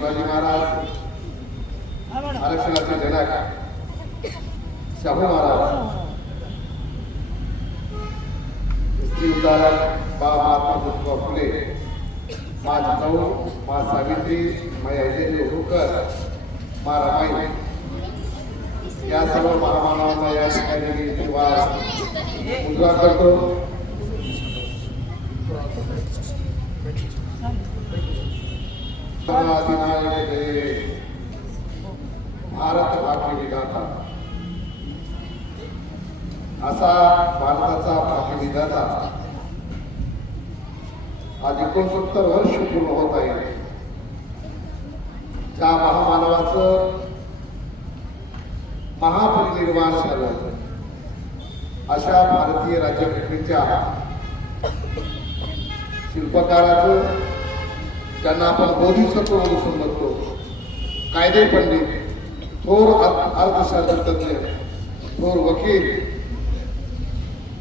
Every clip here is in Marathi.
शिवाजी महाराज, आरक्षणाचे जनक शाहू महाराज, स्त्री उद्धारक बा महात्मा ज्योतिबा फुले, मा जिजाऊ, मा सावित्री, मा अहिल्यादेवी होळकर, मा रमाई या सर्व महामानवांना या ठिकाणी मी मुद्रा करतो. अधिनायक जय, भारत भाग्य विधाता, असा भारताचा भाग्य विधाता आज 69 वर्ष पूर्ण होत आहे. ज्या महामानवाचं महापरिनिर्वाण झालं अशा भारतीय राज्यघटनेच्या शिल्पकाराचं, ज्यांना आपण बोधिसत्व म्हणून समजतो, कायदे पंडित, थोर अर्थशास्त्रज्ञ, थोर वकील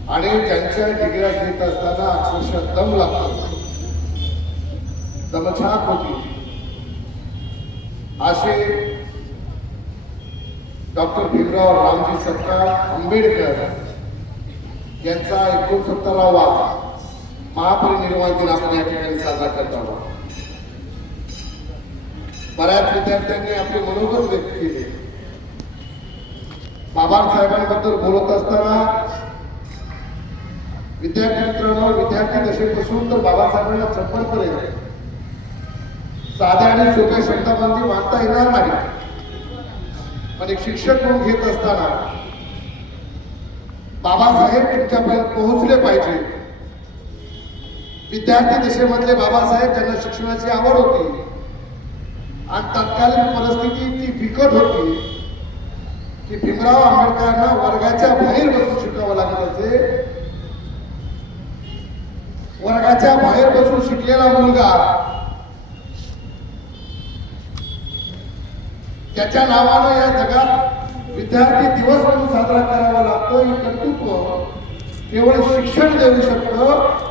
आणि त्यांच्या डिग्र्या घेत असताना अक्षरशः दम लागतो, दमछाक होती, असे डॉक्टर भीमराव रामजी सरकार आंबेडकर यांचा 69वा महापरिनिर्वाण दिन आपण या ठिकाणी साजरा करत आहोत. बऱ्याच विद्यार्थ्यांनी आपले मनोगत व्यक्त केले. बाबासाहेबांबद्दल बोलत असताना विद्यार्थी मित्रांनो, विद्यार्थी दशेपासून तर बाबासाहेबांना चप्पलपर्यंत साध्या आणि सोप्या शब्दांमध्ये मांडता येणार नाही. पण एक शिक्षक म्हणून घेत असताना बाबासाहेब तुमच्यापर्यंत पोहोचले पाहिजे. विद्यार्थी दशेमधले बाबासाहेब, ज्यांना शिक्षणाची आवड होती आणि तत्कालीन परिस्थिती ती बिकट होती की भीमराव आंबेडकरांना वर्गाच्या बाहेर बसून शिकावं लागत असे. वर्गाच्या बाहेर बसून शिकलेला मुलगा त्याच्या नावानं या जगात विद्यार्थी दिवस म्हणून साजरा करावा लागतो. हे कर्तृत्व केवळ शिक्षण देऊ शकतं,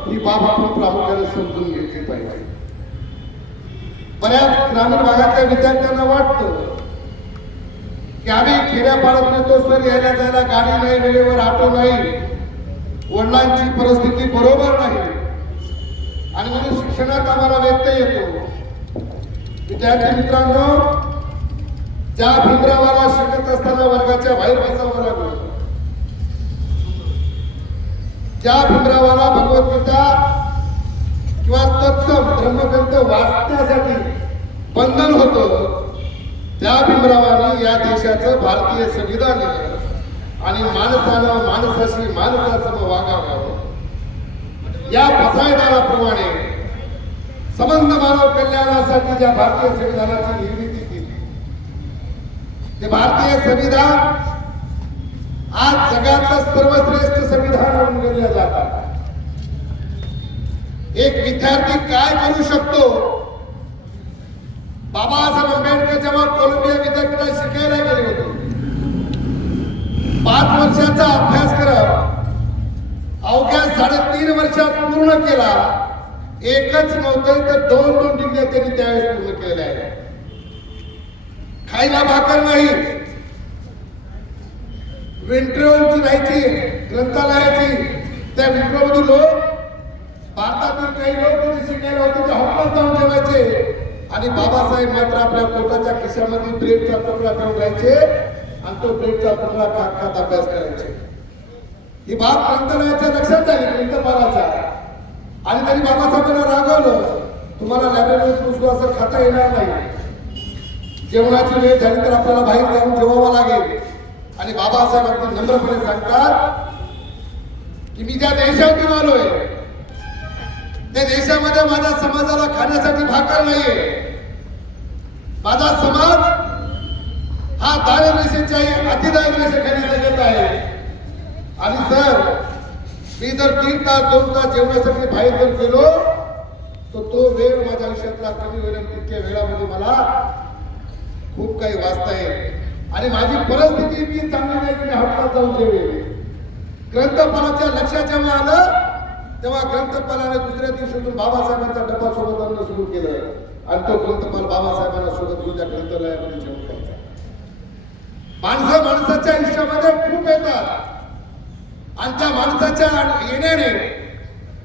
ही बाब आपण प्रामुख्याने समजून घेतली पाहिजे. बऱ्याच ग्रामीण भागातल्या विद्यार्थ्यांना वाटतं की आम्ही खेड्यापाड्यात येतो सर, यायला जायला गाडी नाही, वेळेवर ऑटो नाही, वडिलांची परिस्थिती बरोबर नाही आणि म्हणून शिक्षणात आम्हाला व्यत्यय येतो. विद्यार्थी मित्रांनो, ज्या भीमरावाला शिकत असताना वर्गाच्या बाहेर बसावं लागलं, ज्या भीमरावाला भगवद्गीता किंवा तत्सम ब्रह्मग्रंथ वाचण्यासाठी बंधन होतं, त्या भीमरावाने या देशाचं भारतीय संविधान लिहिलं आणि माणसानं माणसाशी माणसासम वागावं या फसायदाराप्रमाणे संबंध मानव कल्याणासाठी ज्या भारतीय संविधानाची निर्मिती केली, ते भारतीय संविधान आज जगातलं सर्वश्रेष्ठ संविधान म्हणून गणलं जातात. एक विद्यार्थी काय करू शकतो? बाबासाहेब आंबेडकर जेव्हा कोलंबिया विद्यापीठात शिकायला गेले होते, 5 वर्षाचा अभ्यास करत अवघ्या 3.5 वर्षात पूर्ण केला. एकच नव्हतं तर 2 डिग्री त्यांनी त्यावेळेस पूर्ण केलेल्या आहेत. खायला भाकर नाही, विंट्रोलची राहायची ग्रंथालयाची, त्या विंट्रोमधून लोक, भारतातील काही लोक तिथे शिकायला होते, ते हॉटेलात जाऊन जेवायचे आणि बाबासाहेब मात्र आपल्या पोटाच्या खिशामध्ये ब्रेडचा तुकडा ठेवून राहायचे आणि तो ब्रेडचा तुकडा खात खात अभ्यास करायचे. ही बाब ग्रंथालयाच्या लक्षात आली, ग्रंथपालाचा, आणि त्यांनी बाबासाहेबांना रागवलं, तुम्हाला लायब्ररीत पुस्तकं असं खाता येणार नाही, जेवणाची वेळ झाली तर आपल्याला बाहेर जाऊन जेवावं लागेल. आणि बाबासाहेब अगदी नम्रपणे सांगतात की मी ज्या देशातून आलोय त्या देशामध्ये माझ्या समाजाला खाण्यासाठी भाकर नाहीये. माझा समाज हा दारिद्र्यरेषेच्या अतिदारिद्र्यरेषेखाली जगत आहे आणि सर मी जर 3 तास 2 तास जेवणासाठी बाहेर जर गेलो तर तो वेळ माझ्या आयुष्यातला कमी होईल. तितक्या वेळामध्ये मला खूप काही वाचता येईल आणि माझी परिस्थिती इतकी चांगली नाही की मी हॉटेलात जाऊन जेवेल. ग्रंथपालाच्या लक्षात जेव्हा आलं तेव्हा ग्रंथपालाने दुसऱ्या दिवशीतून बाबासाहेबांचा डब्बा सोबत आणणं सुरू केलं. आणि तो ग्रंथ मला बाबासाहेबांना सोबत घेऊन त्या ग्रंथालयामध्ये जेवण करायचा. माणसं माणसाच्या आयुष्यामध्ये खूप येतात आणि त्या माणसाच्या येण्याने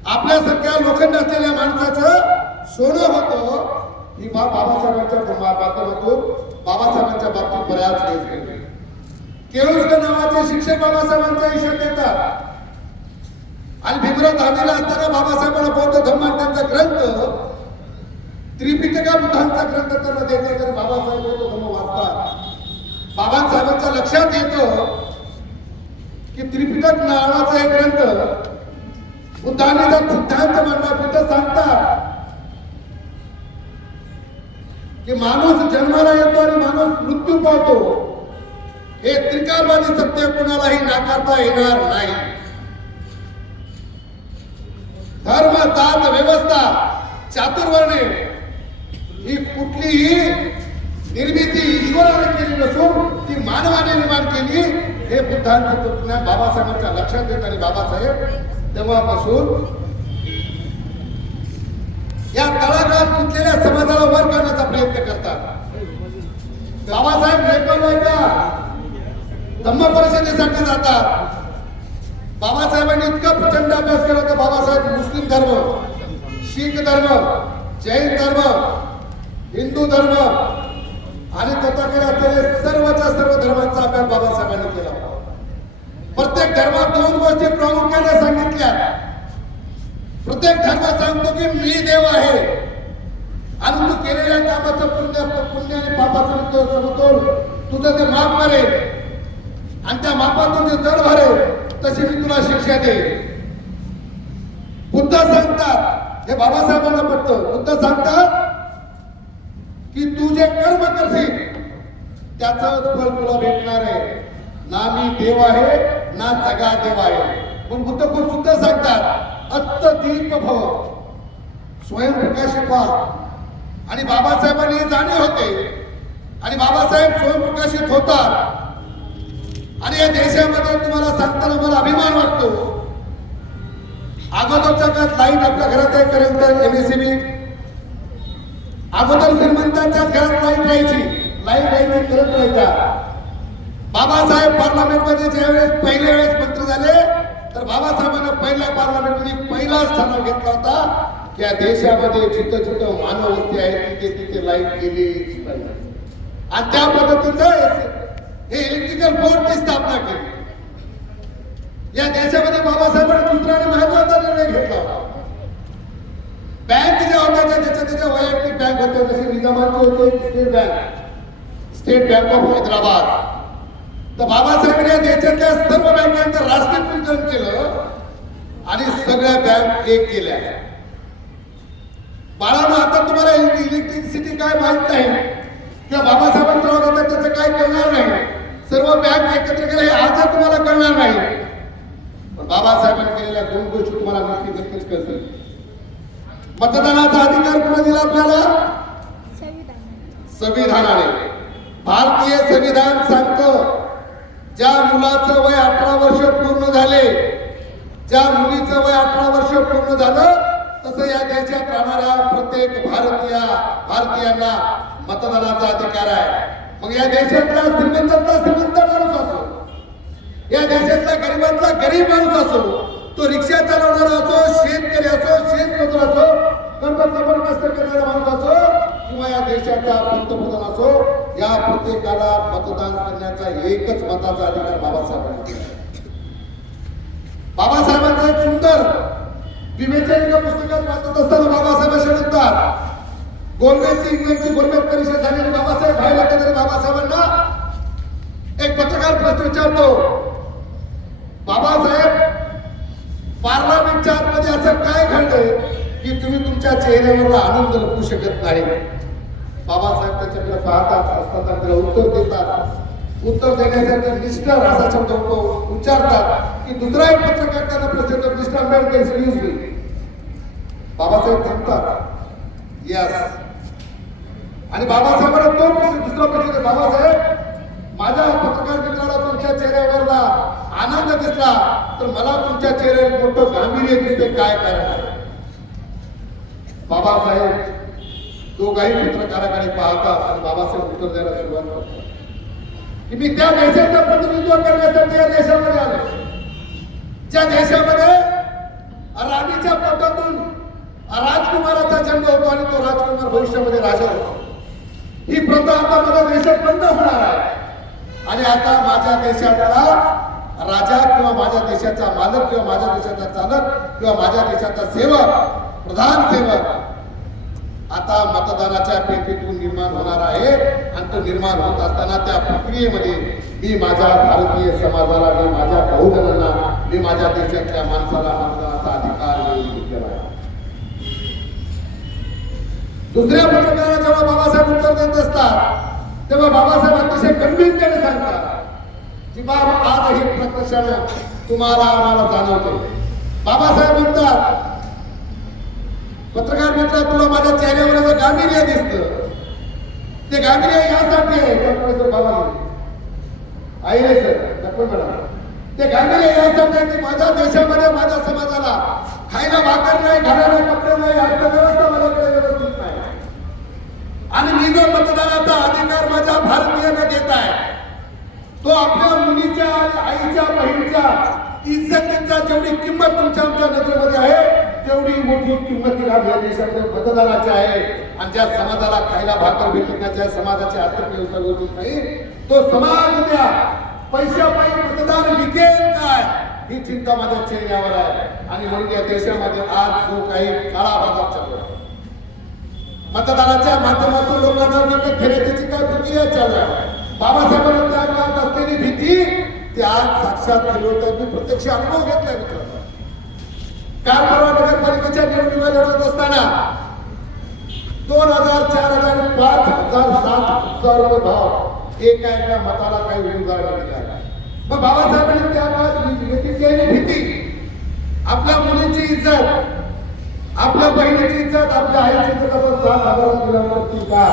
आपल्यासारख्या लोखंड असलेल्या माणसाचं सोनं होतं. ही बाबासाहेबांच्या माध्यमातून बाबासाहेबांच्या बाबतीत बऱ्याच वेळेस घडली. केळुस्कर नावाचे शिक्षक बाबासाहेबांच्या आयुष्यात येतात आणि भीमराव दहावीला असताना बाबासाहेबांना बौद्ध धम्म त्यांचा ग्रंथ त्रिपिटका बुद्धांचा ग्रंथ त्यांना देते तर बाबासाहेब बौद्ध धम्म वाचतात. बाबासाहेबांच्या लक्षात येतं की त्रिपिटक नावाचा एक ग्रंथ बुद्धाने जर सिद्धांत मांडला तिथं सांगतात की माणूस जन्माला येतो आणि माणूस मृत्यू पावतो. हे त्रिकालवादी सत्य कुणालाही नाकारता येणार नाही. धर्म जात व्यवस्था चातुर्वर्णे ही कुठलीही निर्मिती ईश्वराने केली नसून ती मानवाने निर्माण केली. हे बुद्धांचं तत्वज्ञान बाबासाहेबांच्या लक्षात येत आणि बाबासाहेब तेव्हापासून या तळागाळात तुटलेल्या समाजाला वर करण्याचा प्रयत्न करतात. बाबासाहेब नेपाळला धम्म परिषदेसाठी जातात. बाबासाहेबांनी इतका प्रचंड अभ्यास केला की बाबासाहेब मुस्लिम धर्म, शीख धर्म, जैन धर्म, हिंदू धर्म आणि तथाकथित असलेले सर्वच्या सर्व धर्मांचा अभ्यास बाबासाहेबांनी केला. प्रत्येक धर्मात दोन गोष्टी प्रामुख्याने सांगितल्या. प्रत्येक धर्म सांगतो की मी देव आहे आणि तू केलेल्या कामाचं पुण्य आणि पापाचं समतोल तुझं ते माफ करेल आणि त्या मापातून जे जड भरेल तशी मी तुला शिक्षा देईल. बुद्ध सांगतात, हे बाबासाहेबांना पटतं, बुद्ध सांगतात की तू जे कर्म करशील त्याचं फळ तुला भेटणार आहे. ना मी देव आहे ना जगा देव आहे. पण बुद्ध खूप सुद्धा सांगतात अत्त दीप भव, स्वयंप्रकाशित व्हा. आणि बाबासाहेबांनी जाणीव होते आणि बाबासाहेब स्वयंप्रकाशित होतात. आणि या देशामध्ये तुम्हाला सांगताना मला अभिमान वाटतो. अगोदरच्या काळात लाईट आपल्या घरात आहे करंट एमएससीबी. अगोदर श्रीमंतांच्याच घरात लाईट राहायची, करंट राहायचा. बाबासाहेब पार्लमेंटमध्ये ज्यावेळेस पहिल्या वेळेस मंत्री झाले तर बाबासाहेबांना पहिल्या पार्लमेंटमध्ये पहिलाच ठराव घेतला होता की या देशामध्ये जिथं जिथं मानव वस्ती आहे तिथे तिथे लाईट गेलीच पाहिजे. आणि त्या पद्धतीचं हे इलेक्ट्रिकल बोर्डची स्थापना केली. या देशामध्ये बाबासाहेबांनी दुसरा आणि महत्वाचा निर्णय घेतला होता. बँक ज्या होत्या त्याच्या वैयक्तिक बँक होत्या, जसे निजामाची होते स्टेट बँक ऑफ हैदराबाद. तर बाबासाहेबांनी या देशातल्या सर्व बँकांचं राष्ट्रीयीकरण केलं आणि सगळ्या बँक एक केल्या. बाळांनो, आता तुम्हाला इलेक्ट्रिसिटी काय माहित नाही किंवा बाबासाहेबांचं नाव घेतात त्याचं काय कळणार नाही. सर्व बँक एकत्र केले हे आजच तुम्हाला कळणार नाही. पण बाबासाहेबांनी केलेल्या दोन गोष्टी तुम्हाला नक्कीच कळतील. मतदानाचा अधिकार कोणी दिला आपल्याला? संविधानाने. भारतीय संविधान सांगतं ज्या मुलाचं वय 18 वर्ष पूर्ण झाले, ज्या मुलीचं वय 18 वर्ष पूर्ण झालं तसं या देशात राहणाऱ्या प्रत्येक भारतीयांना मतदानाचा अधिकार आहे. मग या देशातला श्रीमंत माणूस असो, या देशातला गरीबातला गरीब माणूस असो, तो रिक्षा चालवणारा असो, शेतकरी असो, शेतमजूर असो, कंबर कष्ट करणारा माणूस असो किंवा या देशाचा पंतप्रधान असो, या प्रत्येकाला मतदान करण्याचा एकच मताचा अधिकार बाबासाहेबांनी दिला. बाबासाहेबांचं एक सुंदर विवेचन एका पुस्तकात वाचत असताना बाबासाहेब असे म्हणतात, गोलमेजची इंग्लंडची गोलमेज परिषद झालेली बाबासाहेब बाहेर येतात तरी बाबासाहेबांना एक पत्रकार प्रश्न विचारतो, बाबासाहेब पार्लमेंटच्या आतमध्ये असं काय घडलंय की तुम्ही तुमच्या चेहऱ्यावर आनंद लपवू शकत नाही? बाबासाहेब त्याच्याकडे पाहतात असतात आणि त्याला उत्तर देतात. उत्तर देण्यासाठी मिस्टर असा शब्द उच्चारतात की दुसरा एक पत्रकार त्यांना प्रश्न करतो, mister Ambedkar excuse me. Babasaheb थांबतात, यस. आणि बाबासाहेबांना तो प्रश्न दुसरा प्रश्न, बाबासाहेब माझ्या पत्रकार मित्राला तुमच्या चेहऱ्यावरला आनंद दिसला तर मला तुमच्या चेहऱ्यावर मोठं गांभीर्य दिसते, काय कारण आहे? बाबासाहेब दोघाही पत्रकाराकडे पाहतात आणि बाबासाहेब उत्तर द्यायला सुरुवात करतात की मी त्या देशाचं प्रतिनिधित्व करण्यासाठी या देशामध्ये आलो, ज्या देशामध्ये राणीच्या पोटातून राजकुमाराचा जन्म होतो आणि तो राजकुमार भविष्यामध्ये राजा होतो. ही प्रथा आता माझ्या देशात बंद होणार आहे आणि आता माझ्या देशातला राजा किंवा माझ्या देशाचा मालक किंवा माझ्या देशाचा चालक किंवा माझ्या देशाचा सेवक, प्रधान सेवक आता मतदानाच्या पेटीतून निर्माण होणार आहे आणि तो निर्माण होत असताना त्या प्रक्रियेमध्ये मी माझ्या भारतीय समाजाला, मी माझ्या बहुजनांना, मी माझ्या देशातल्या माणसाला मतदानाचा अधिकार मिळवून घेतलेला आहे. दुसऱ्या पत्रकाराला जेव्हा बाबासाहेब उत्तर देत असतात तेव्हा बाबासाहेब अतिशय गंभीरतेने सांगतात की बाबा आज हे प्रकर्षानं तुम्हाला आम्हाला जाणवते. बाबासाहेब म्हणतात पत्रकार मित्र तुला माझ्या चेहऱ्यावर गांभीर्य दिसतं, ते गांभीर्य यासाठी आहे बाबा आई रे सर मॅडम, ते गांभीर्य यासाठी आहे की माझ्या देशामध्ये माझ्या समाजाला खायला भाकर नाही, घालायला कपडे नाही, अर्थव्यवस्था माझ्याकडे व्यवस्थित नाही आणि मी जो मतदानाचा अधिकार माझ्या भारतीयांना देत आहे तो आपल्या मुलीच्या आईच्या बहिणीच्या इज्जतीचा जेवढी किंमत तुमच्या आमच्या नजरेमध्ये आहे तेवढी मोठी किंमत या देशातल्या मतदानाची आहे. आणि ज्या समाजाला खायला भाकर भेटत नाही, ज्या समाजाची आर्थिक व्यवस्था व्यवस्थित नाही, तो समाज उद्या पैशापायी मतदान विकेल काय ही चिंता माझ्या चेहऱ्यावर आहे. आणि म्हणून या देशामध्ये आज जो काही काळा बाजार चालू आहे, मतदानाच्या माध्यमातून लोकांना विकत घेण्याची काय प्रक्रिया चालू आहे, बाबासाहेबांना त्या काळात असलेली भीती ते आज साक्षात केली होतं. मी प्रत्यक्ष अनुभव घेतलाय मित्रांनो. काल परवा नगरपालिकेच्या निवडणुका लढवत असताना 2000, 4000, 5000, 7000 रुपये भाव एका मताला काही उमेदवारांनी दिला. मग बाबासाहेबांनी त्या काळात भीती, आपल्या मुलीची इज्जत, आपल्या बहिणीची इज्जत, आपल्या आईची इज्जत आपण 7000 दिल्यावरती का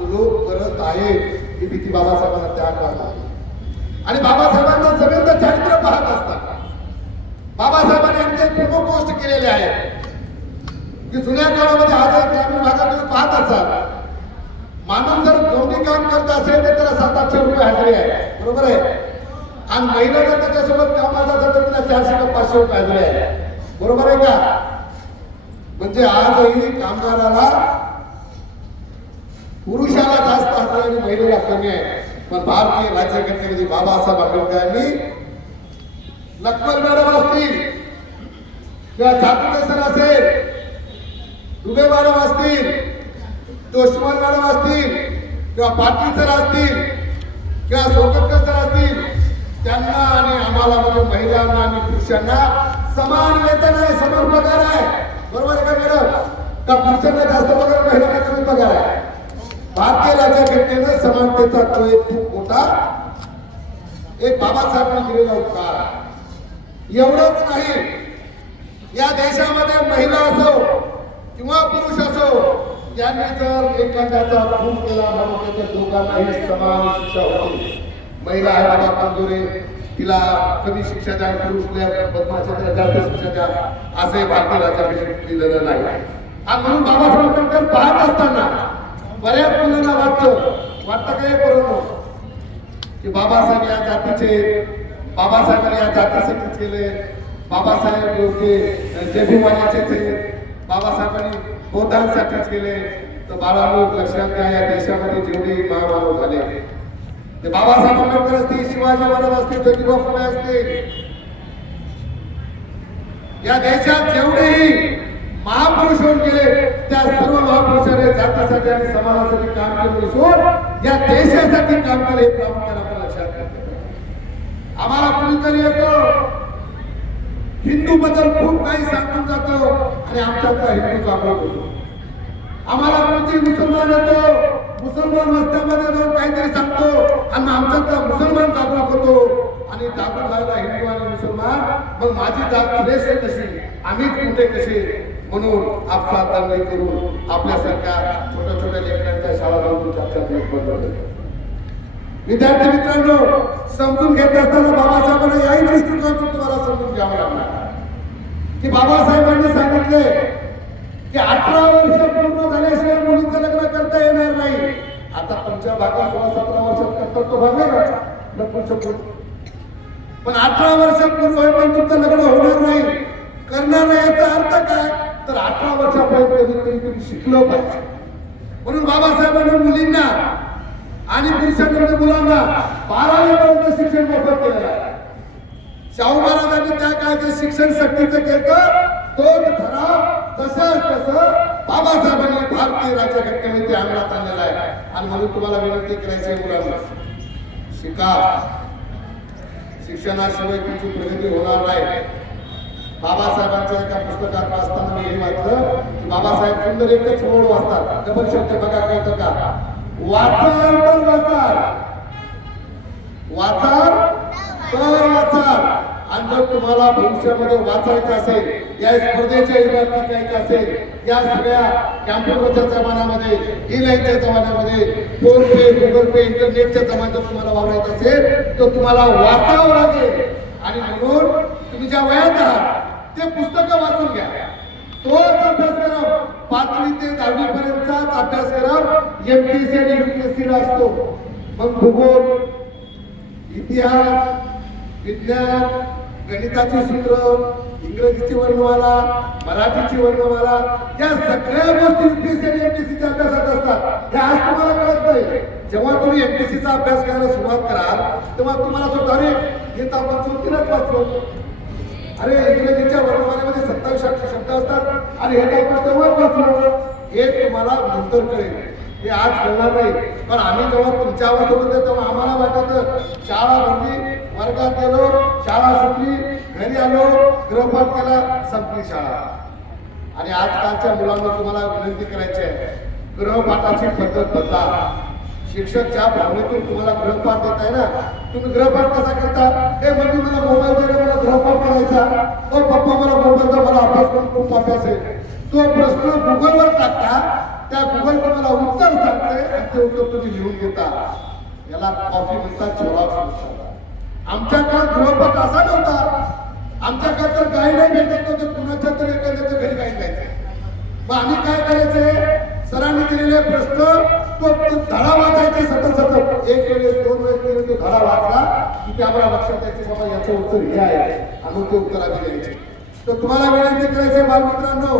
लोक करत आहेत ही भीती बाबासाहेबांना त्या काळात. आणि बाबासाहेबांचं सगळं चरित्र पाहत असताना बाबासाहेबांनी यांचे प्रमुख गोष्ट केलेले आहे की जुन्या काळामध्ये आज ग्रामीण भागात तुम्ही पाहत असाल माणूस जर गौंडी काम करत असेल तर त्याला 700-800 रुपये हजेरी आहे, बरोबर आहे. आणि महिलांना त्याच्यासोबत कामाला जातात तर तिला 400 का 500 रुपये हजेरी आहे, बरोबर आहे का. म्हणजे आजही कामगाराला पुरुषाला जास्त हजेरी आणि महिलेला कमी आहे. पण भारतीय राज्यघटनेमध्ये बाबासाहेब आंबेडकरांनी लक्ष्मण मॅडम असतील किंवा ठाकरे सर असेल, दुबे मॅडम असतील, जोशीवाल मॅडम असतील किंवा पाटील सर असतील किंवा सोकतकर सर असतील, त्यांना आणि आम्हाला म्हणजे महिलांना आणि पुरुषांना समान वेतन आहे, समान पगार आहे, बरोबर आहे का मॅडम. का पुरुषांना जास्त पगार, महिलांना कमी पगार आहे. भारतीय राज्यघटनेनं समानतेचा तो एक खूप मोठा एक बाबासाहेबांनी दिलेला उपकार. एवढंच नाही, या देशामध्ये महिला असो किंवा पुरुष असो यांनी जर एखाद्याचा खून केला म्हणून त्या दोघांनाही समान शिक्षा होती. महिला आहे बाबा कमजोर आहे, तिला कमी शिक्षा द्या, पुरुषला बदमाशी त्याला जास्त शिक्षा द्या, असे भारतीय राज्यघटनेत दिलेलं नाही. आणि म्हणून बाबासाहेब आंबेडकर पाहत असताना बऱ्याच मुलांना वाटतं काय बरोबर की बाबासाहेब या जातीचे, बाबासाहेबांनी या जातीसाठीच केले, बाबासाहेब योग्य जयभीमाचे बाबासाहेबांनी बौद्धांसाठीच केले. तर बाळांनो लक्षात घ्या, या देशामध्ये जेवढे महामानव झाले ते बाबासाहेब आंबेडकर असतील, शिवाजी महाराज असतील, ज्योतिबा फुले असतील, या देशात जेवढेही महापुरुष होऊन गेले त्या सर्व महापुरुषांनी जातीसाठी आणि समाजासाठी काम केलं असून या देशासाठी काम केले हे प्रामुख्याने आपण लक्षात घ्यायचं. आम्हाला कुणीतरी येतो हिंदू बद्दल खूप काही सांगून जातो आणि आमच्यातला हिंदू जागृत होतो. आम्हाला कोणती मुसलमान येतो, मुसलमान वस्त्यामध्ये जाऊन काहीतरी सांगतो आणि आमच्यातला मुसलमान जागृत होतो आणि जागृत झालेला हिंदू आणि मुसलमान मग माझी जात श्रेष्ठ कशी, आम्हीच मोठे कसे, म्हणून आपसात दंगली करून आपल्यासारख्या छोट्या छोट्या लेकरांच्या शाळा लावून चर्चा बंद. विद्यार्थी मित्रांनो, समजून घेत असताना बाबासाहेबांना याही दृष्टिकोनातून तुम्हाला समजून घ्यावं लागणार की बाबासाहेबांनी सांगितले की 18 वर्ष पूर्ण झाल्याशिवाय मुलीचं लग्न आता तुमच्या भागात 16-17 वर्षात कर्तृत्व भागले ना लपून छपून, पण 18 वर्षापूर्वी होईपर्यंत तुमचं लग्न होणार नाही, करणार नाही. याचा अर्थ काय, तर 18 वर्षापर्यंत कधीतरी तुम्ही शिकलो पाहिजे. म्हणून बाबासाहेबांनी मुलींना आणि पुरुषांकडे मुलांना 12वी पर्यंत शिक्षण मोफत केलेलं आहे. शाहू महाराजांनी त्या काळाचं शिक्षण सक्तीचं केलं, तोच ठराव तसं बाबासाहेबांनी भारतीय राज्यघटनेमध्ये अंमलात आणलेला आहे. आणि म्हणून तुम्हाला विनंती करायची आहे, मुलांना शिका. शिक्षणाशिवाय तुमची प्रगती होणार नाही. बाबासाहेबांच्या एका पुस्तकात वाचताना मी हे वाचलं की बाबासाहेब सुंदर एकच ओळ वाचतात, डबल शब्द बघा कळतं का, वाचाल तर वाचाल, वाचाल तर वाचाल. आणि जर तुम्हाला भविष्यामध्ये वाचायचं असेल, या स्पर्धेच्या युगात टिकायचं असेल, या सगळ्या कॅम्प्युटरच्या जमान्यामध्ये, ई-लाईनच्या जमान्यामध्ये, फोन पे, गुगल पे, इंटरनेटच्या जमान्यात तुम्हाला वावरायचं असेल तर तुम्हाला वाचावं लागेल. आणि म्हणून तुम्ही ज्या वयात आहात ते पुस्तकं वाचून घ्या. तोच अभ्यासक्रम 5वी ते 10वी पर्यंतचाच अभ्यासक्रम एमपीएससी आणि यूपीएससीला असतो. मग भूगोल, इतिहास, विज्ञान, गणिताची सूत्र, इंग्रजीची वर्णमाला, मराठीची वर्णमाला, या सगळ्या गोष्टी यूपीएससी आणि एमपीएससीच्या अभ्यासात असतात. हे आज तुम्हाला कळत नाही. जेव्हा तुम्ही एमपीएससीचा अभ्यास करायला सुरुवात कराल तेव्हा तुम्हाला असं अरे हे तर आपण चौथीलाच वाचलो, अरे इंग्रजीच्या वर्णमालेमध्ये 27 शब्द असतात आणि हे तर आपण तेव्हाच वाचलो. हे तुम्हाला नंतर कळेल, हे आज कळणार नाही. पण आम्ही जेव्हा तुमच्या अवस्थेत होतो तेव्हा आम्हाला वाटतं शाळा भरली, वर्गात गेलो, शाळा सुटली, घरी आलो, गृहपाठ केला, संपली शाळा. आणि आजकालच्या मुलांना तुम्हाला विनंती करायची आहे, गृहपाठाची पद्धत बदला. शिक्षक ज्या भावनेतून तुम्हाला गृहपाठ देत आहे ना, तुम्ही गृहपाठ कसा करता, हे म्हणजे मला मोबाईल दे, मला गृहपाठ करायचा, तो पप्पा मला मोबाईल दे, मला अभ्यास करून खूप अभ्यास आहे. तो प्रश्न गुगलवर टाकता, त्या गुगल तुम्हाला उत्तर सांगते आणि ते उत्तर तुम्ही लिहून घेता. याला कॉफी म्हणतात, झेरॉक्स म्हणतात. आमच्या काळात गृहपाठ असा नव्हता. आमच्या काळात तर काही नाही भेटत नव्हते, कुणाच्या तरी एखाद्याच्या घरी काही जायचं. मग आम्ही काय करायचे, सरांनी दिलेले प्रश्न तो धडा वाचायचे सतत, एक वेळेस 2 वेळेस तो धडा वाचला की ते आम्हाला लक्षात यायचे, बाबा याचं उत्तर हे आहे आणि ते उत्तर आम्ही द्यायचे. तर तुम्हाला विनंती करायचे बालमित्रांनो,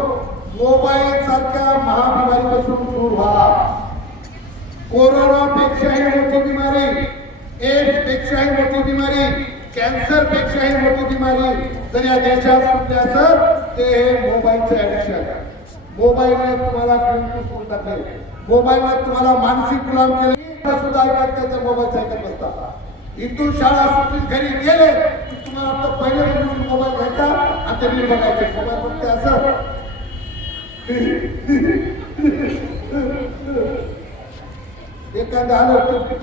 मोबाईल सारख्या महाबिमारीपासून दूर व्हा. कोरोना पेक्षाही मोठी बिमारी, एड्स पेक्षाही मोठी बिमारी, कॅन्सर पेक्षाही मोठी बिमारी जर या देशात कुठली असेल ते हे मोबाईलचं ऍडिक्शन. मोबाईलने तुम्हाला करून टाकले, मोबाईलने तुम्हाला मानसिक गुलाम केले, सुद्धा ऐकत नाही तर मोबाईलचं ऐकत नसतात. इथून शाळा सुटून घरी गेले की तुम्हाला वाटतं पहिले मोबाईल घ्यायचा आणि ते रील बघायचे. मोबाईल बघते असं एखादा आलं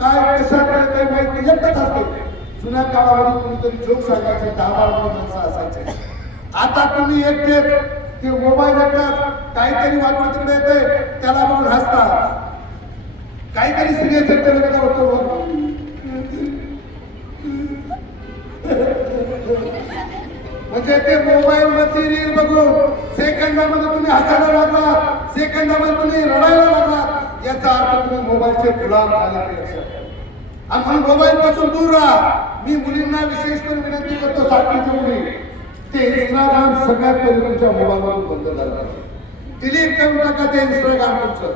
काय कशात काही माहिती एकच असते. जुन्या काळामध्ये कोणीतरी जोक सांगायचे, 10-12 माणसं असायचे. आता तुम्ही एकटेच ते मोबाईल ऐकतात, काहीतरी वाटलं तिकडे येते त्याला बघून हसतात, काहीतरी सिरियस येते म्हणजे ते मोबाईल मध्ये रील बघून सेकंदामध्ये तुम्ही हसायला लागला, सेकंदामध्ये तुम्ही रडायला लागला. याचा अर्थ तुम्ही मोबाईलचे गुलाम झाले. आणि म्हणून मोबाईल पासून दूर राहा. मी मुलींना विशेष करून विनंती करतो, 7वीची मुली, ते इंस्टाग्राम सगळ्यात पहिले तुमच्या मोबाईलवरून बंद झालं, डिलीट करून टाका ते इंस्टाग्राम तुमचं.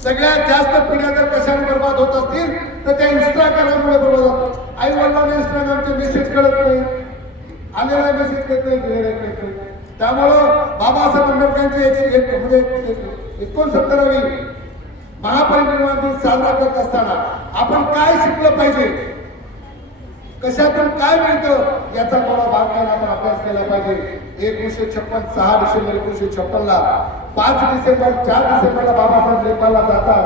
सगळ्यात जास्त पिढ्या जर कशाने बर्बाद होत असतील तर त्या इंस्टाग्राममुळे बर्बाद होतात. आई वडिलांना इंस्टाग्रामचे मेसेज कळत नाही, आलेला मेसेज कळत नाही, गेलेला कळत नाही. त्यामुळं बाबासाहेब आंबेडकरांची म्हणजे 69वी महापरिनिर्वाण दिन साजरा करत असताना आपण काय शिकलं पाहिजे, कशातून काय मिळतं याचा थोडा बारकाईने आपण अभ्यास केला पाहिजे. 1956 6 डिसेंबर 1956ला 5 डिसेंबर 4 डिसेंबरला बाबासाहेब नेपाळला जातात,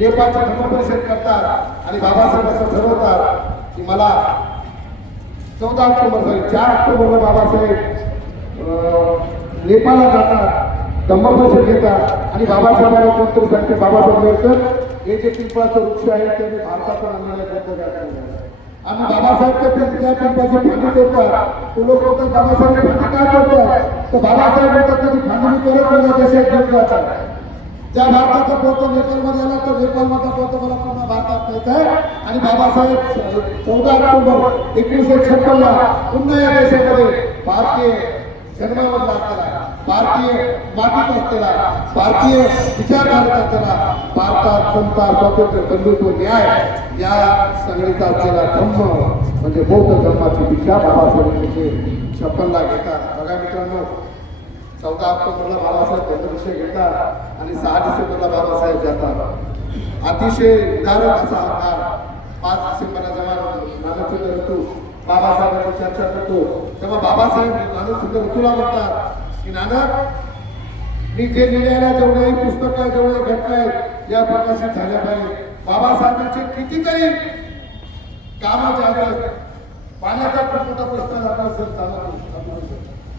नेपाळची धर्मपरिषद करतात आणि बाबासाहेब असं ठरवतात की मला 14 ऑक्टोबर 4 ऑक्टोबरला बाबासाहेब नेपाळला जातात, धम्मपरिषद घेतात आणि बाबासाहेबांना कोणतरी सांगते, बाबासाहेब आंबेडकर हे जे पिंपळाचं वृक्ष आहे त्यांनी भारताचा आणलेला ग्रंथ आम्ही बाबासाहेब त्या पिंपळाची फांदी तोडतात. तो लोक बोलतात बाबासाहेब फांदी काय तोडतात, तर बाबासाहेब बोलतात की फांदी तोडत मला देशात घेऊन जातात. त्या भारताचा पोतो नेपाळमध्ये आला तर नेपाळमधला पोतो मला पुन्हा भारतात मिळत आहे आणि बाबासाहेब 14 ऑक्टोबर 1956 ला पुन्हा या देशामध्ये भारतीय जन्मावरला असलेला भारतीय मातीत असलेला भारतीय विचारधारेत असलेला भारतात समता स्वातंत्र्य बंधुत्व न्याय या संघटनेचा असलेला धम्म म्हणजे बौद्ध धर्माची दीक्षा बाबासाहेब 56 ला घेतात. बघा मित्रांनो, 14 ऑक्टोबरला बाबासाहेब जन्मदिवशी घेतात आणि 6 डिसेंबरला बाबासाहेब जातात. अतिशय उदाहरण असा आकार 5 डिसेंबरला जेव्हा नानकचंद्र ऋतू बाबासाहेबांची चर्चा करतो तेव्हा बाबासाहेब नानकचंद्र ऋतूला म्हणतात की नानक, मी जे लिहिलेल्या जेवढे पुस्तकं जेवढे घटना आहेत या प्रकाशित झाल्या पाहिजे. बाबासाहेबांचे कितीतरी कामं जे आहेत, पाण्याचा खूप मोठा प्रश्न आपण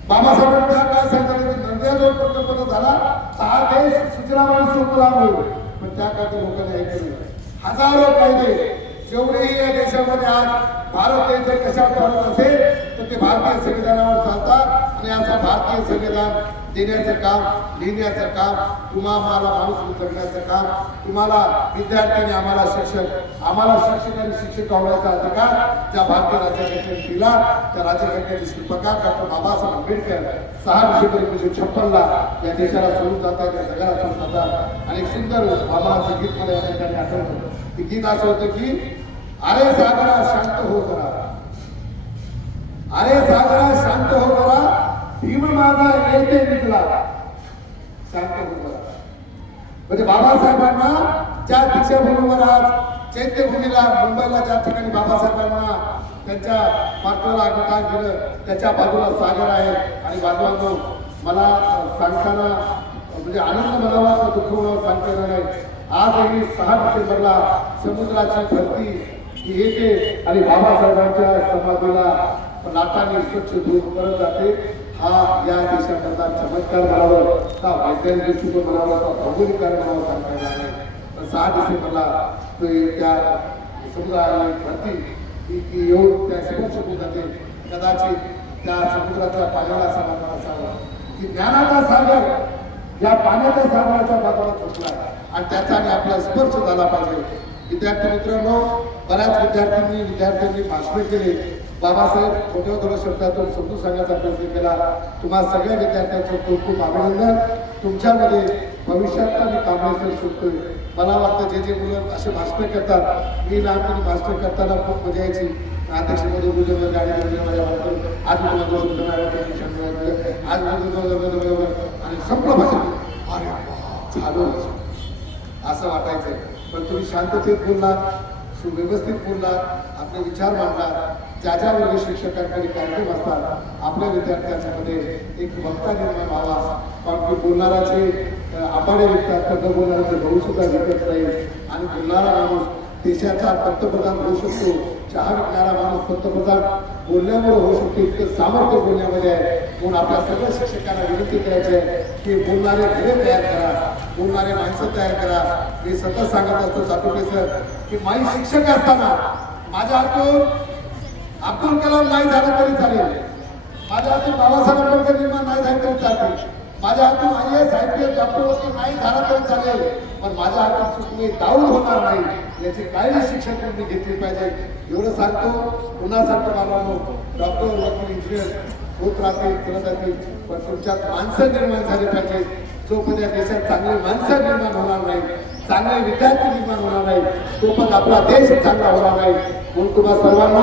बाबासाहेबांच्या काय सांगितलं की नंद्या जो प्रकल्प झाला हा देश सुजलाम आणि सुफलाम होईल, पण त्या काळात लोकांनी ऐकलं नाही. हजारो कायदे जेवढेही या देशामध्ये आज भारत देश जर कशावर चालत असेल तर ते भारतीय संविधानावर चालतात आणि असं भारतीय संविधान देण्याचं काम, लिहिण्याचं काम, तुम्हाला माणूस जगण्याचं काम, तुम्हाला विद्यार्थ्यांनी आम्हाला शिक्षकांनी शिक्षक होण्याचा अधिकार ज्या भारतीय राज्यघटनेने दिला त्या राज्यघटनेचे शिल्पकार डॉक्टर बाबासाहेब आंबेडकर 6 डिसेंबर 1956 ला या देशाला सोडून जातात, या जगाला सोडून जातात. आणि एक सुंदर बाबाचं गीत मला या ठिकाणी आठवलं. ते गीत असं होतं की अरे सागरा शांत हो जरा, अरे सागरा शांत हो जरा, भीम माझा येते निघला, शांत हो जरा. म्हणजे बाबासाहेबांना ज्या दीक्षाभूमीवर आज चैत्यभूमीला मुंबईला ज्या ठिकाणी बाबासाहेबांना त्यांच्या पार्थाला अग्निदान केलं त्याच्या बाजूला सागर आहे. आणि बांधवांनो, मला सांगताना म्हणजे आनंद म्हणावा तर दुःख म्हणावं सांगता येणार नाही. आजही 6 डिसेंबरला समुद्राची भरती येते आणि बाबासाहेबांच्या समाधीला लाटांनी स्वच्छ धुवून परत जाते. हा या देशामधला चमत्कार म्हणावं का वैज्ञानिक दृष्टिकोन म्हणावं का भौगोलिक कारण म्हणावं सांगता येणार नाही. पण 6 डिसेंबरला तो त्या समुद्राला भरती की येऊन त्या स्पर्श होऊन जाते. कदाचित त्या समुद्राच्या पाण्याला समाधान असावं की ज्ञानाचा सागर या पाण्याच्या सागराच्या बाजूला सुटला आणि त्याचा आणि आपला स्पर्श झाला पाहिजे. विद्यार्थी मित्रांनो, बऱ्याच विद्यार्थ्यांनी भाषण केले. बाबासाहेब थोड्या शब्दातून समजून सांगण्याचा प्रयत्न केला. तुम्हा सगळ्या विद्यार्थ्यांचं खूप खूप अभिनंदन. तुमच्यामध्ये भविष्यात मी काँग्रेसवर शिकतोय. मला वाटतं जे मुलं असे भाषण करतात, मी लहानपणी भाषण करताना खूप मजा यायची. अध्यक्षमध्ये गुजर गाडी माझ्या आज आणि संपलं भाषण, अरे झालं असं वाटायचंय. पण तुम्ही शांततेत बोललात, सुव्यवस्थित बोललात, आपले विचार मांडलात. ज्या वर्ग शिक्षकांकडे कार्यक्रम असतात आपल्या विद्यार्थ्यांमध्ये एक वक्ता निर्माण व्हावा. कारण की बोलणाराचे आपाडे विकतात, खरं बोलणाराचे भाऊ सुद्धा विकत नाही. आणि बोलणारा माणूस देशाचा पंतप्रधान होऊ शकतो, चहा विकणारा माणूस पंतप्रधान बोलण्यामुळे होऊ शकतो. इतकं सामर्थ्य बोलण्यामध्ये आहे. म्हणून आपल्या सगळ्या शिक्षकांना विनंती करायची आहे की बोलणारे घरे तयार करा, बोलणारे माणसं तयार करा. मी सतत सांगत असतो चाटुके सर की माझी शिक्षक असताना माझ्या हातून अब्दुल कलाम नाही झालं तरी चालेल, माझ्या हातून बाबासाहेब आंबेडकर निर्माण नाही झाले तरी चालेल, माझ्या हातून IAS IPS डॉक्टर नाही झाला तरी चालेल, पण माझ्या हातून चुकले दाऊद होणार नाही याची काळजी शिक्षकांनी घेतली पाहिजे. एवढं सांगतो. पुन्हा सांगतो बाबांनो, डॉक्टर वकील इंजिनियर होत राहतील, करत राहतील, पण तुमच्यात माणसं निर्माण झाली पाहिजे. जोपर्यंत या देशात चांगले माणसं निर्माण होणार नाही, चांगले विद्यार्थी निर्माण होणार नाही, तोपर्यंत आपला देश चांगला होणार नाही. म्हणून तुम्हा सर्वांना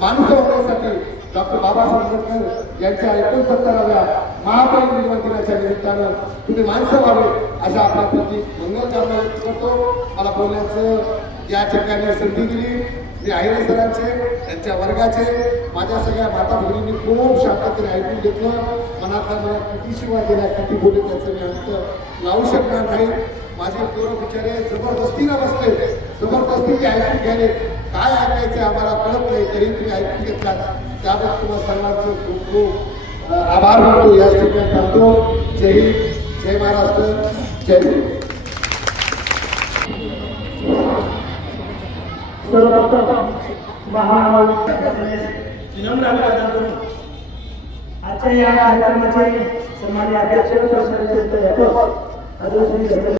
माणसं होण्यासाठी डॉक्टर बाबासाहेब आंबेडकर यांच्या 69व्या महापरिनिर्वाण दिनाच्या निमित्तानं तुम्ही माणसं व्हावे अशा आपल्या प्रती मंगलकामना व्यक्त करतो. मला बोलण्याचं या ठिकाणी संधी दिली. मी आहिरे सरांचे, त्यांच्या वर्गाचे, माझ्या सगळ्या माता भगिनींनी खूप शांततेने ऐकून घेतलं. मनातल्या मनात किती शिवाय दिल्या, किती बोलले त्याचं मी अंत लावू शकणार नाही. माझे पोरं बिचारे जबरदस्तीनं बसले, जबरदस्तीने ऐकून घ्याले. काय ऐकायचं आम्हाला कळत नाही, तरी तुम्ही ऐकून घेतलात त्याबद्दल तुम्हाला सर्वांचं खूप खूप आभार मानतो. या ठिकाणी सांगतो. जय हिंद, जय महाराष्ट्र, जय हिंद. सर्वप्रथम विनम्र अभिवादन करून आजच्या या कार्यक्रमाचे सन्माननीय अध्यक्ष